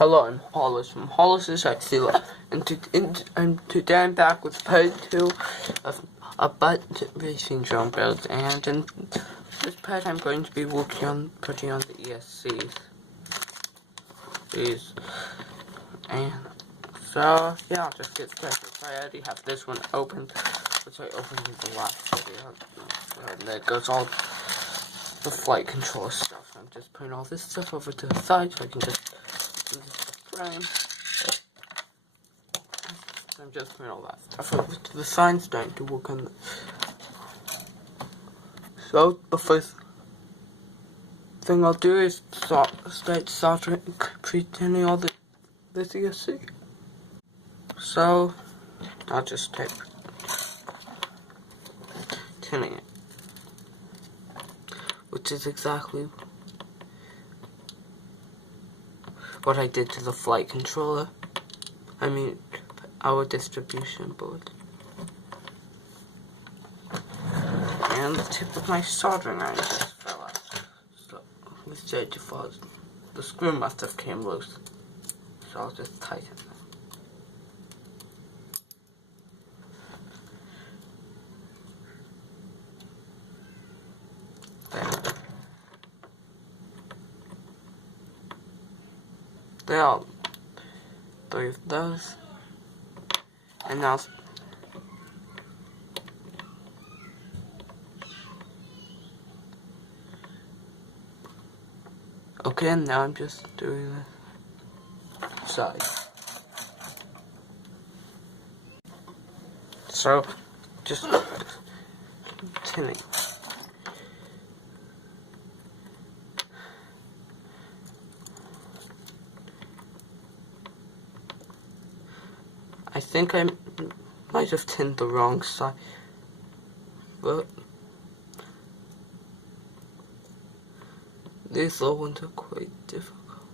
Hello, I'm Hollis from Hollis' Axilla, and today I'm back with part 2 of a butt racing drone build, and in this part I'm going to be working on putting on the ESCs. And so, yeah, I'll just get started. I already have this one opened, which I opened in the last video, and there goes all the flight control stuff. I'm just putting all this stuff over to the side so I can just do the frame. I'm just putting all that stuff over to the side, starting to work on it. So the first thing I'll do is start soldering, pretending all this ESC. So I'll just type tinning it, which is exactly what I did to the flight controller. I mean, our distribution board. And the tip of my soldering iron just fell out. So, instead to fall, the screw must have came loose. So I'll just tighten it. There are 3 of those. And now okay, and now I'm just doing this side. So just tinning. I think I might have tinned the wrong side, but these little ones are quite difficult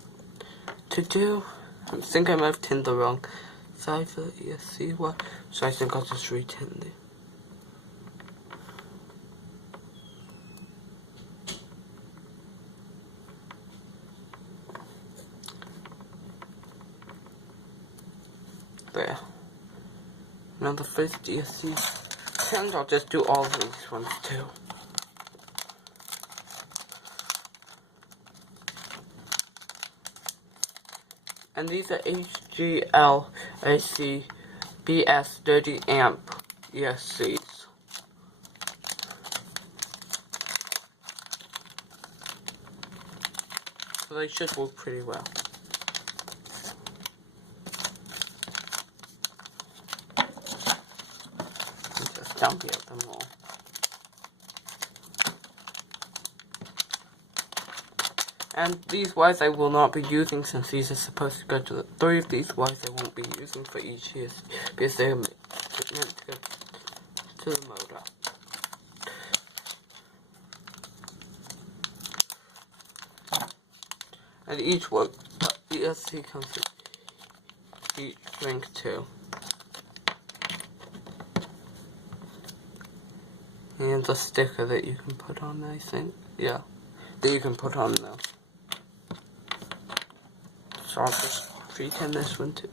to do. I think I might have tinned the wrong side for the ESC one, so I think I'll just re-tin it. There. Now the first ESC, and I'll just do all of these ones too. And these are HGLAC BS 30 amp ESCs. So they should work pretty well. Just dump them all. And these wires I will not be using, since these are supposed to go to the 3 of these wires I won't be using for each ESC, because they're meant to go to the motor. And each one, ESC comes with each link too. And the sticker that you can put on, I think. Yeah, that you can put on now. So I'll just pretend this one too.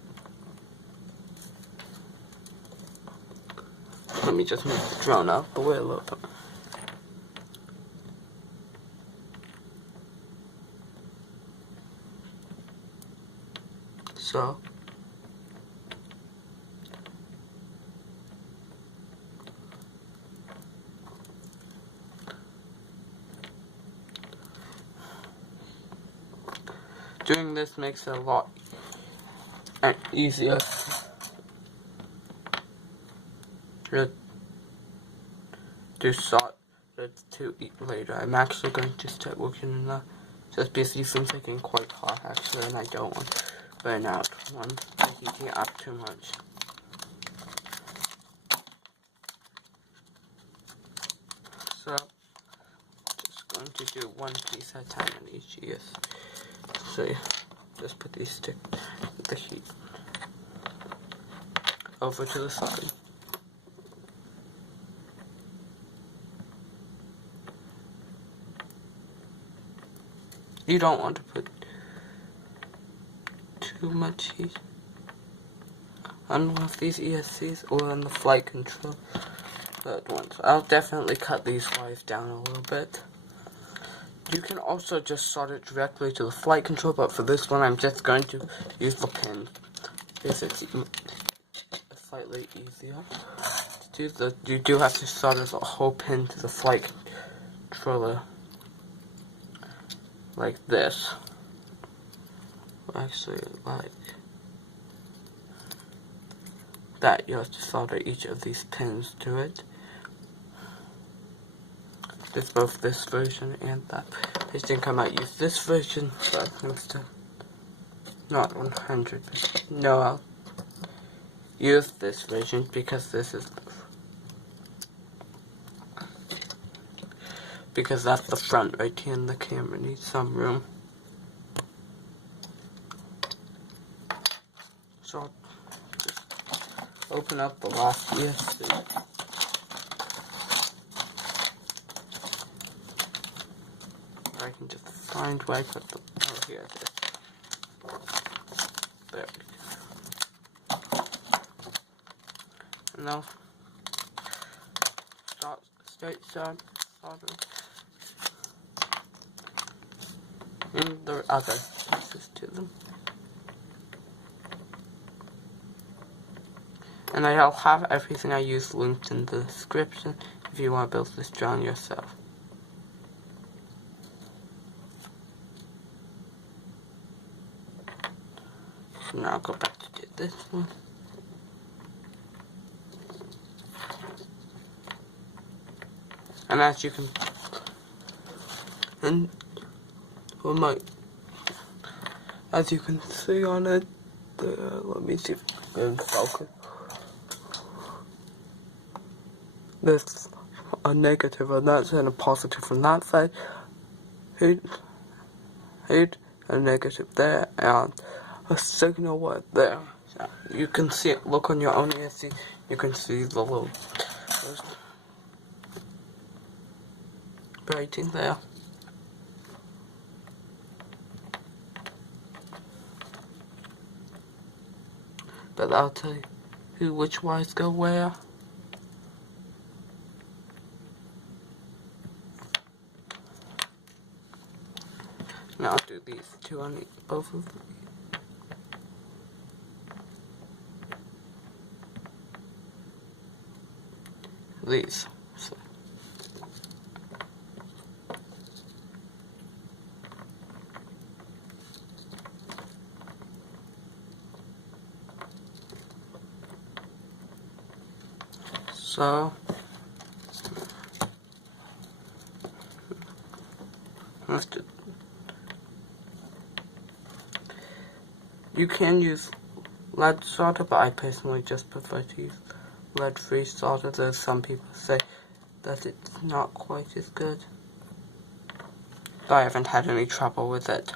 Let me just move the drone out the way a little bit. So doing this makes it a lot easier to do solder to eat later. I'm actually going to start working on that, just because these things are getting quite hot actually, and I don't want to burn out when they're heating it up too much. So just going to do one piece at a time on each ES. So just put these stick with the heat over to the side. You don't want to put too much heat on one of these ESCs or on the flight control ones. I'll definitely cut these wires down a little bit. You can also just solder it directly to the flight control, but for this one I'm just going to use the pin because it's slightly easier to do. You do have to solder the whole pin to the flight controller like this. Actually, like that. You have to solder each of these pins to it. There's both this version and that. I think I might use this version, but I'm still not 100%. No, I'll use this version because this is because that's the front right here, and the camera needs some room. So I'll just open up the last ESC. I can just find where I put the, oh, here it is. There we go. And now straight soldering and the other pieces to them. And I'll have everything I use linked in the description if you want to build this drone yourself. So now I'll go back to do this one. And as you can, and as you can see on it, let me see if I can focus. There's a negative on that side and a positive on that side. Heat, a negative there, and a signal right there. So you can see it. Look on your own ESC. You can see the little writing there. But I'll tell you which wires go where. Now I'll do these two on both of them. These. So let's do. You can use lead solder, but I personally just prefer to use lead-free solder. There's some people say that it's not quite as good, but I haven't had any trouble with it.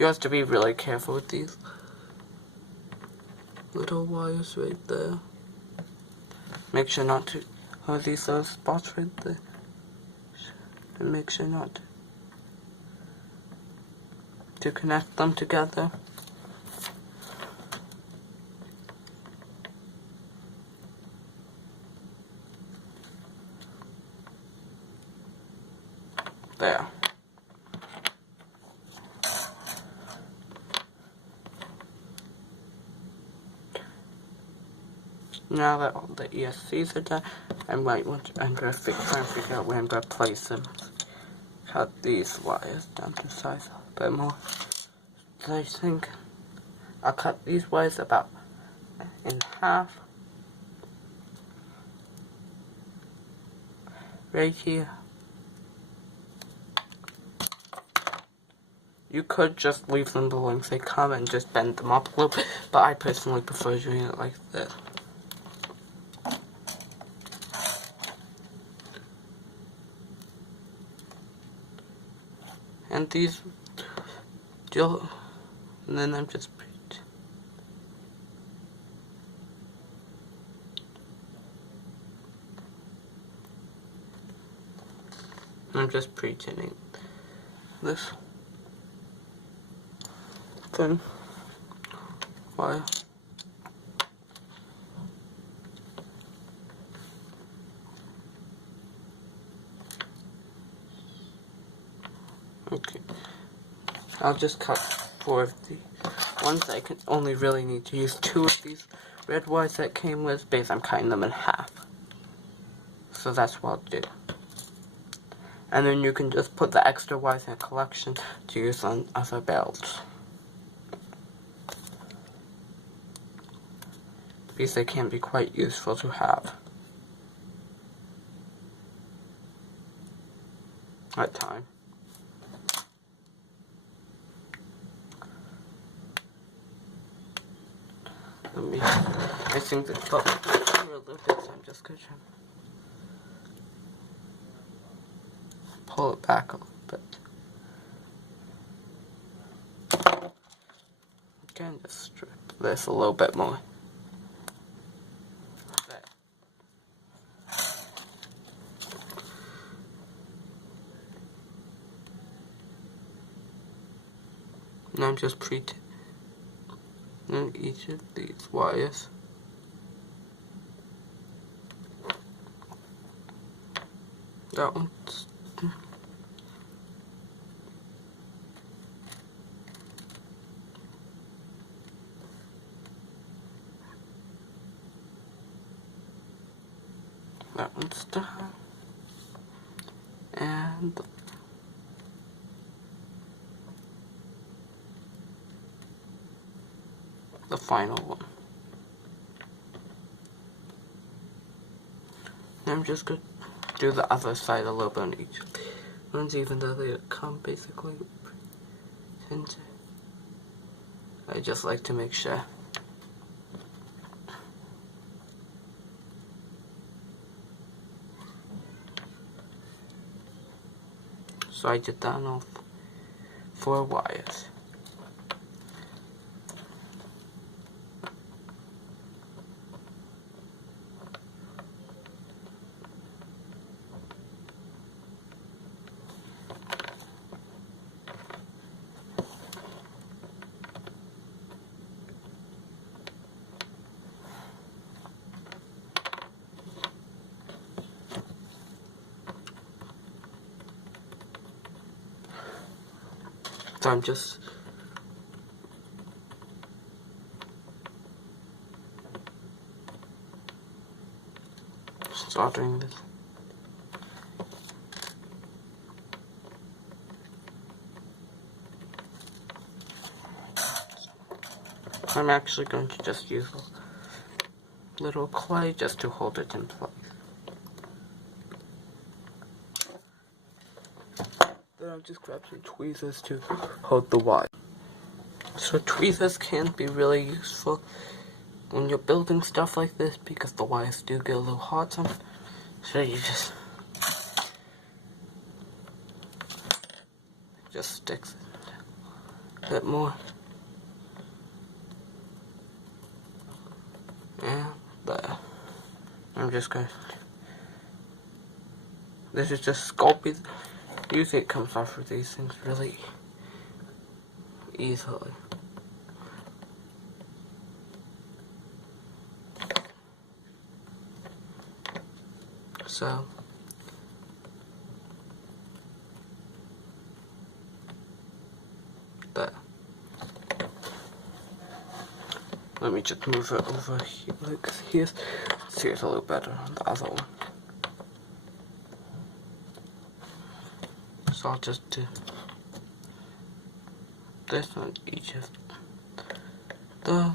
You have to be really careful with these little wires right there. Make sure not to, these little spots right there. And make sure not to connect them together. There. Now that all the ESCs are done, I'm going to try and figure out where I'm going to place them. Cut these wires down to size a bit more. So I think I'll cut these wires about in half. Right here. You could just leave them the length they come and just bend them up a little bit, but I personally prefer doing it like this. And these, and then I'm just pretending this thin wire. Okay, I'll just cut 4 of the ones. I can only really need to use 2 of these red wires that came with, because I'm cutting them in half. So that's what I'll do. And then you can just put the extra wires in a collection to use on other belts, because they can be quite useful to have at times. I think the bubble is a little bit, so I'm just going to pull it back a little bit. Again, just strip this a little bit more. There. Now I'm just pre-tinning each of these wires. That one's done. And the final one. I'm just going to do the other side a little bit on each ones, even though they come basically tinted. I just like to make sure. So I did that on all 4 wires. So I'm just soldering this. I'm actually going to just use a little clay just to hold it in place. Then I'll just grab some tweezers to hold the wire. So tweezers can be really useful when you're building stuff like this, because the wires do get a little hot sometimes. So you just sticks it a bit more. And there. I'm just going to, this is just sculpting. Usually it comes off of these things really easily. So there. Let me just move it over here. Look, here's a little better on the other one. So I'll just do this on each of the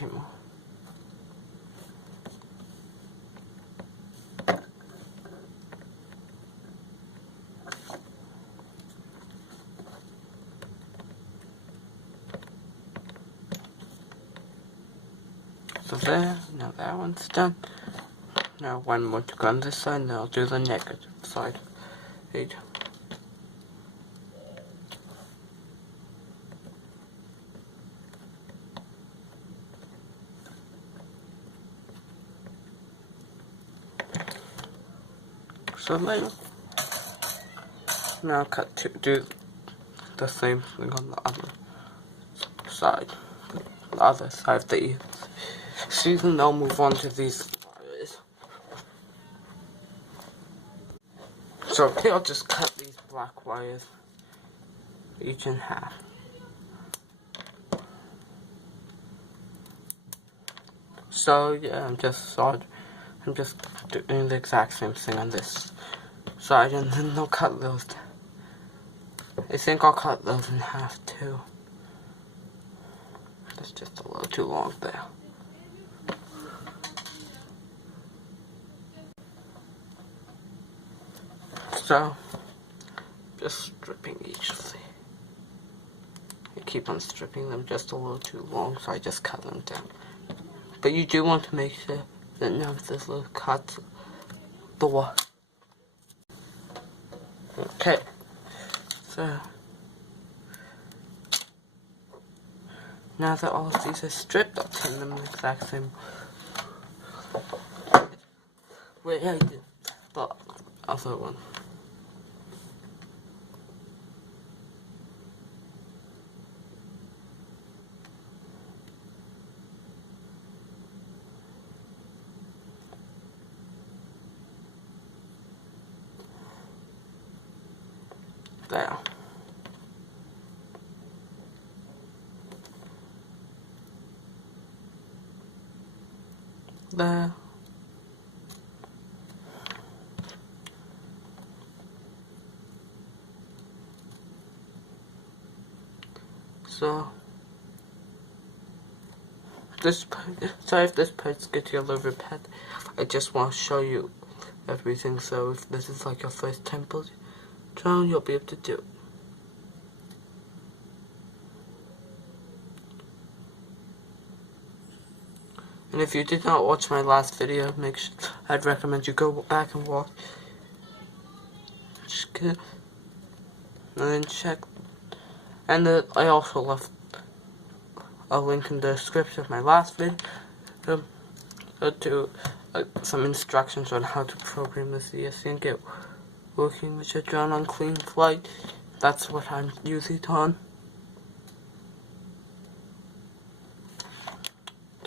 came off. So there, now that one's done. Now one more to go on this side, and I'll do the negative side. Eight. So now cut to do the same thing on the other side. The other side of the season. I'll move on to these wires. So okay, I'll just cut these black wires each in half. So yeah, I'm just doing the exact same thing on this side, and then I'll cut those. I think I'll cut those in half too. That's just a little too long there. So, just stripping each thing. I keep on stripping them just a little too long, so I just cut them down. But you do want to make sure that none of this little cuts the wire. Okay, so now that all of these are stripped, I'll tin them the exact same way I did the other one. There. There. So sorry if this part's getting a little repetitive. I just want to show you everything, so if this is like your first time building drone, you'll be able to do it. And if you did not watch my last video, I'd recommend you go back and watch. And then check. And I also left a link in the description of my last video to some instructions on how to program the CSC and get working with your drone on clean flight. That's what I'm using it on.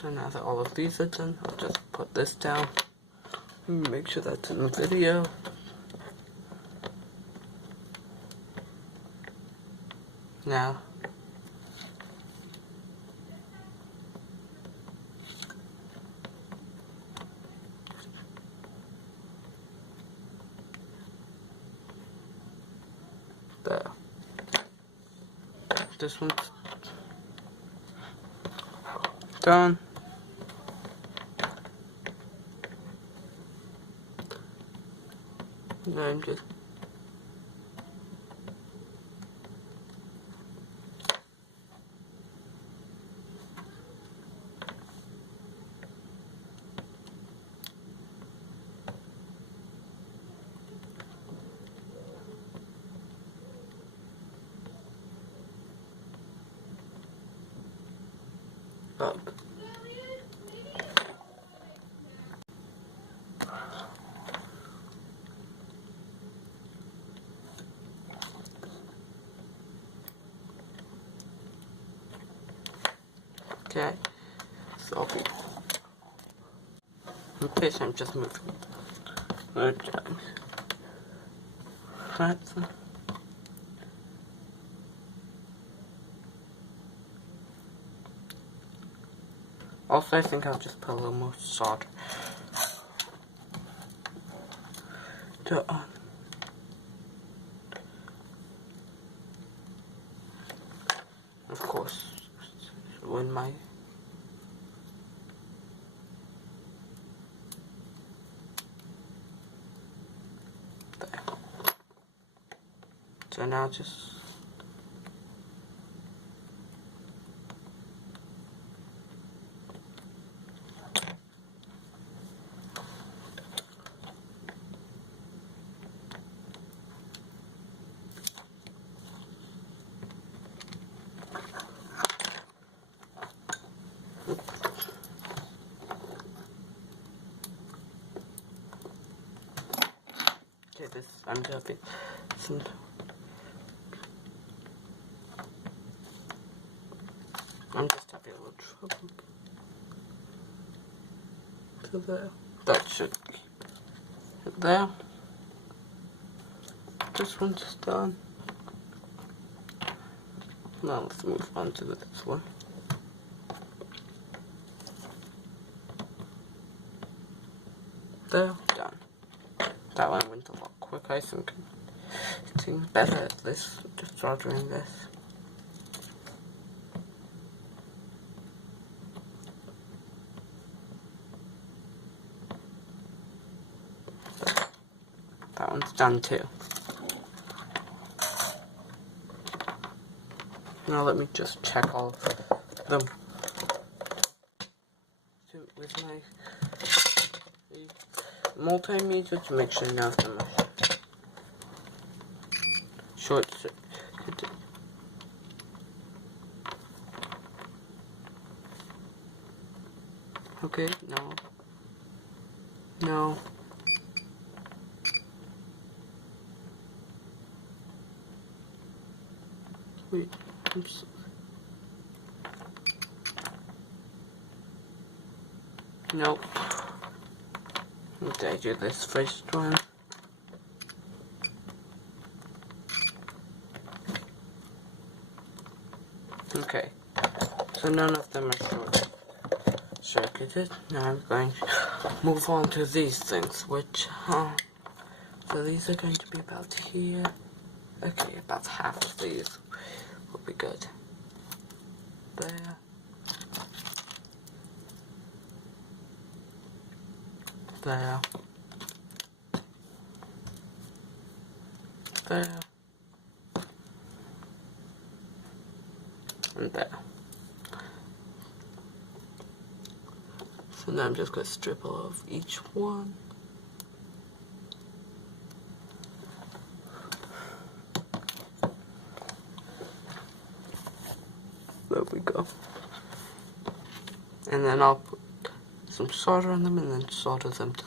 So now that all of these are done, I'll just put this down and make sure that's in the video. Now, there. This one's done. And I'm just up. Okay, so okay, so I'm just moving. That's also, I think I'll just put a little more solder on. Of course, when my there. So now just this. I'm having some. I'm just having a little trouble. So there. That should hit there. This one's done. Now let's move on to the next one. There, done. That one went a lot quicker. I think I'm better at this, just soldering this. That one's done too. Now let me just check all of them with my multimeter to make sure none of them are short circuited. Okay, no. No. Wait, oops. Nope. Okay, I do this first one. Okay, so none of them are short circuited. Now I'm going to move on to these things, which, so these are going to be about here. Okay, about half of these will be good. There. There. There. And there. So now I'm just going to strip off each one. There we go. And then I'll put some solder on them and then solder them to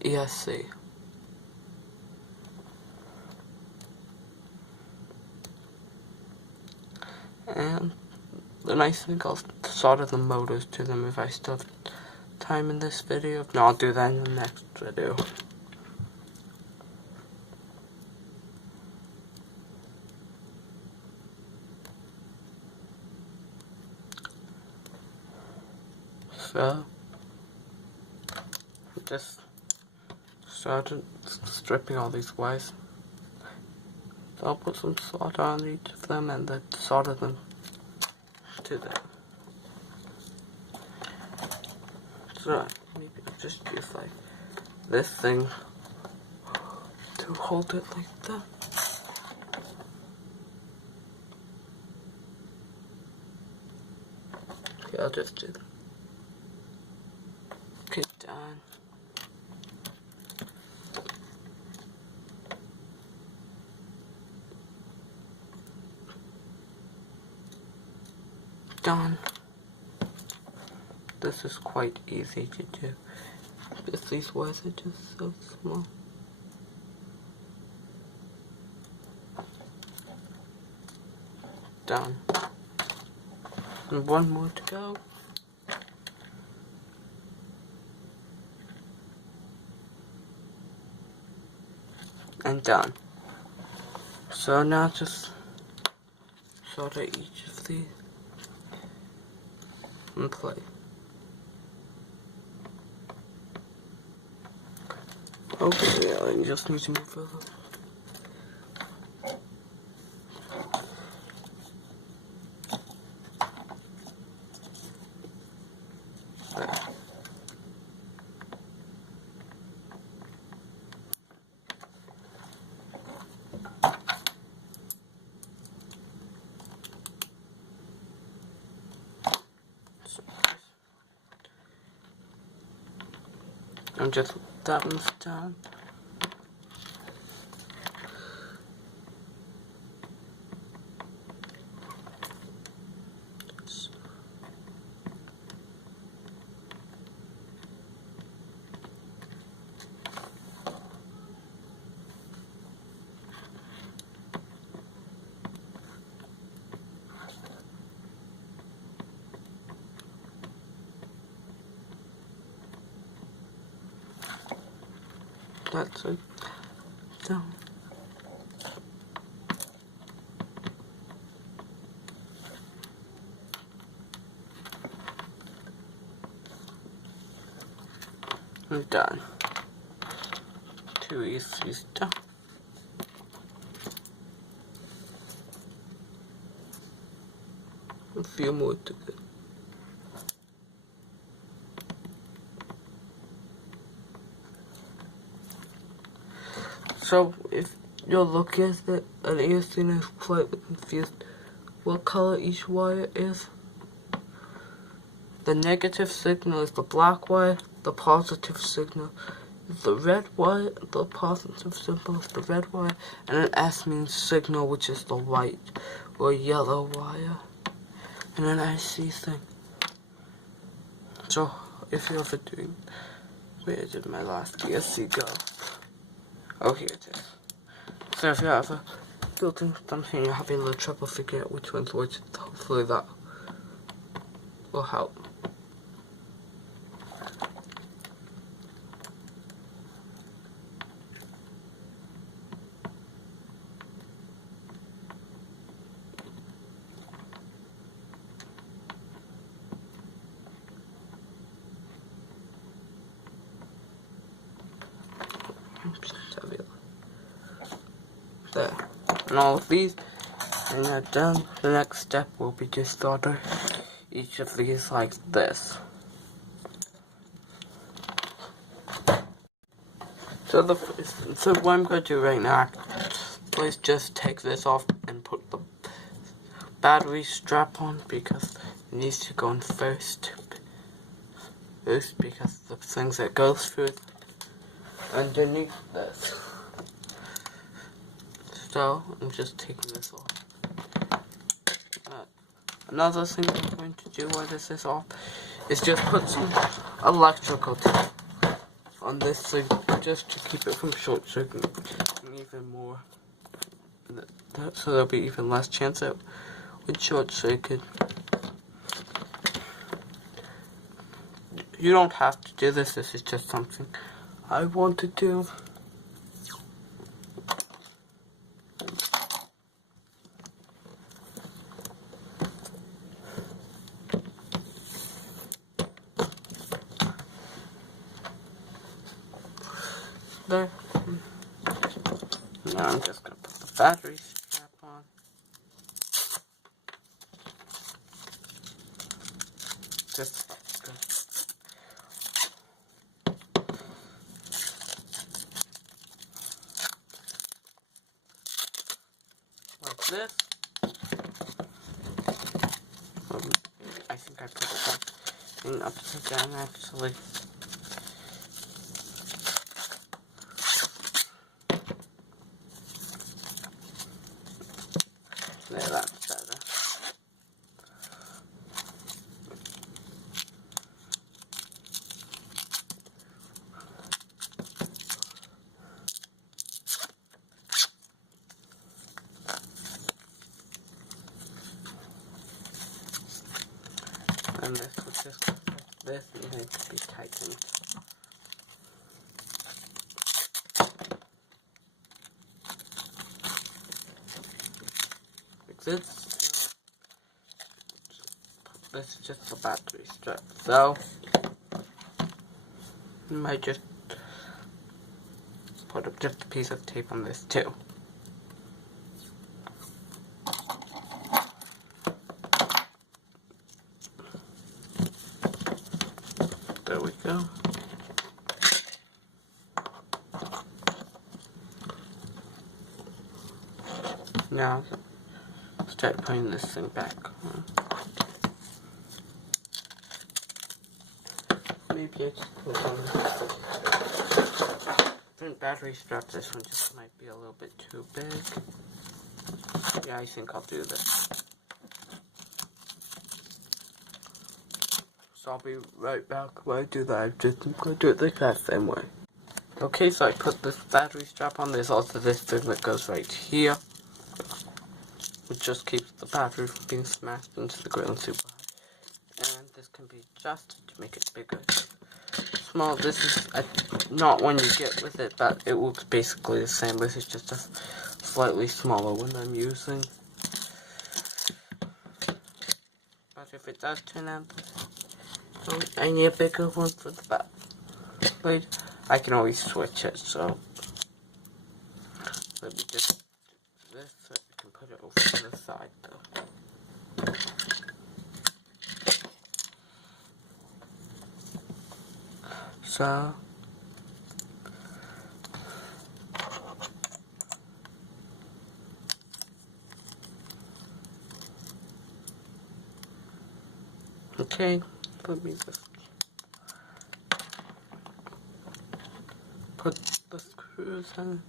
ESC. And the nice thing, I'll solder the motors to them if I still have time in this video. If not, I'll do that in the next video. So, just started stripping all these wires. So I'll put some solder on each of them and then solder them to them. So maybe I'll just use like this thing to hold it like that. Okay, I'll just do that. Okay, done. Done. This is quite easy to do, because these wires are just so small. Done. And one more to go. And done. So now just solder each of these in place. Okay, I just need to move further. And just that one's done. That's it. Down. I'm done. 2 ECs done. A few more to go. So if you're looking at it and you're seeing a slightly confused what color each wire is, the negative signal is the black wire, the positive signal is the red wire, the positive symbol is the red wire, and an S means signal, which is the white or yellow wire, and an IC thing. So if you're ever doing, where did my last ESC go? Oh, here it is. So if you're ever building something, you're having a little trouble figuring out which one's which, hopefully that will help. There. And all of these, when they're done, the next step will be to solder each of these like this. So what I'm going to do right now, please just take this off and put the battery strap on, because it needs to go in first because the things that goes through it underneath this. So I'm just taking this off. Another thing I'm going to do while this is off is just put some electrical tape on this thing, just to keep it from short circuiting even more. So there'll be even less chance that it would short circuit. You don't have to do this. This is just something I want to do. There. Now I'm just gonna put the battery strap on. Just like this. I think I put the thing upside down actually. There, that's better. And this will just go like this, and then it can be tightened. Like this. This is just the battery strap. So you might just put up just a piece of tape on this too. There we go. Now start putting this thing back on. Maybe I just put on different battery strap. This one just might be a little bit too big. Yeah, I think I'll do this. So I'll be right back when I do that. I'm just going to do it the exact same way. Okay, so I put this battery strap on. There's also this thing that goes right here, which just keeps the battery from being smashed into the ground super high. And this can be adjusted to make it bigger, small. This is not one you get with it, but it looks basically the same. This is just a slightly smaller one I'm using. But if it does turn out I need a bigger one for the back blade, I can always switch it. So let me just do this so we can put it over to the side though. So okay, let me just put the screws in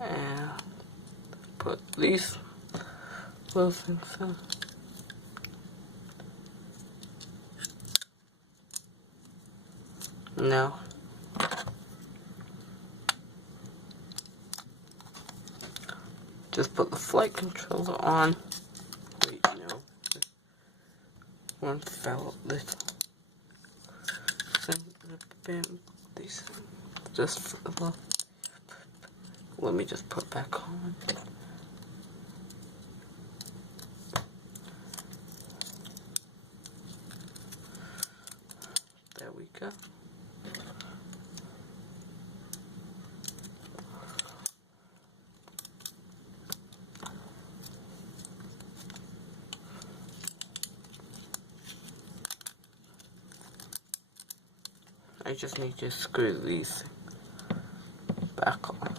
and put these little things in. No. Just put the flight controller on. Wait, no. One fell this thing. These just for the. Let me just put back on. There we go. I just need to screw these back on.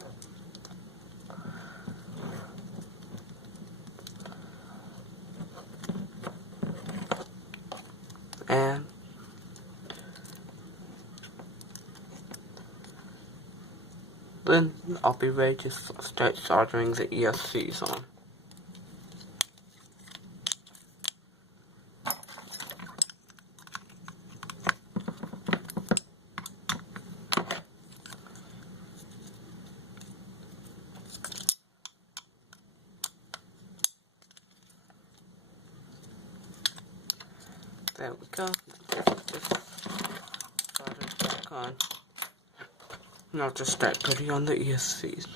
And then I'll be ready to start soldering the ESCs on. There we go. Just solder it back on. And I'll just start putting on the ESCs.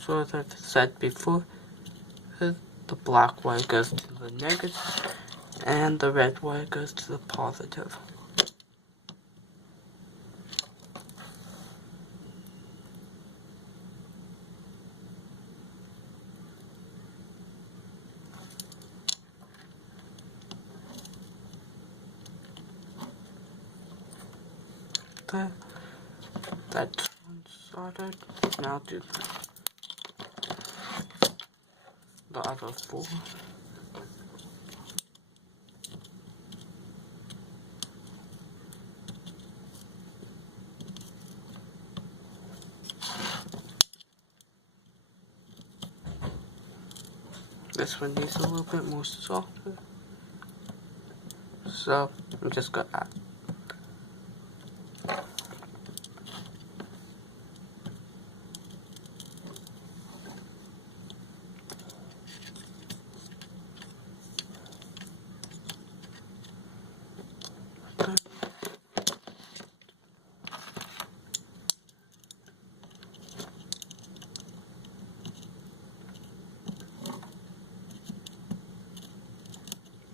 So as I've said before, the black wire goes to the negative and the red wire goes to the positive. That's soldered. Now do the other four. This one needs a little bit more softer. So I'm just gonna add.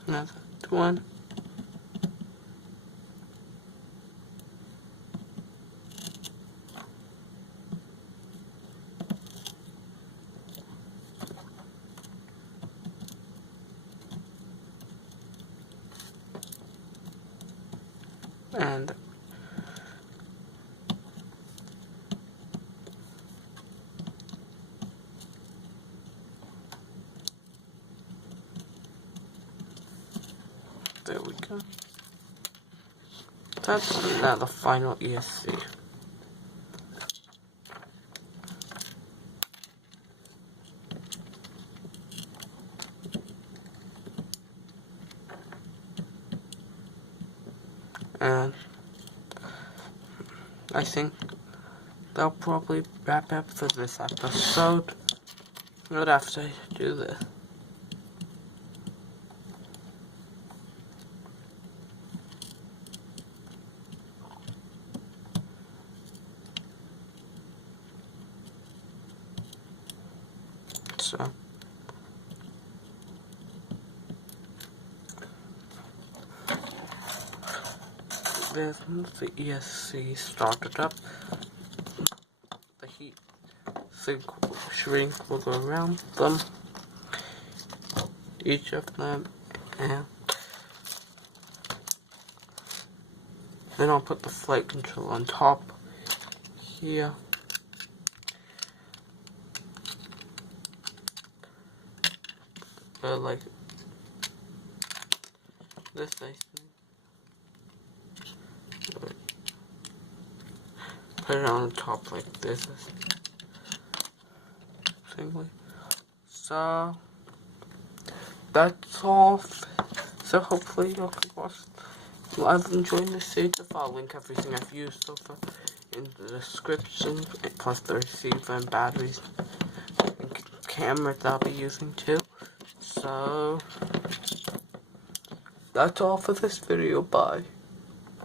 Another one. And there we go. That's now the final ESC. And I think that'll probably wrap up for this episode. I would have to do this. So there's the ESC started up. The heat sink shrink will go around them, each of them, and then I'll put the flight control on top here. Like this, I think. Put it on the top like this. So that's all. So hopefully you can watch. I've enjoyed this series. I'll link everything I've used so far in the description, plus the receiver and batteries and camera that I'll be using too. So that's all for this video. Bye.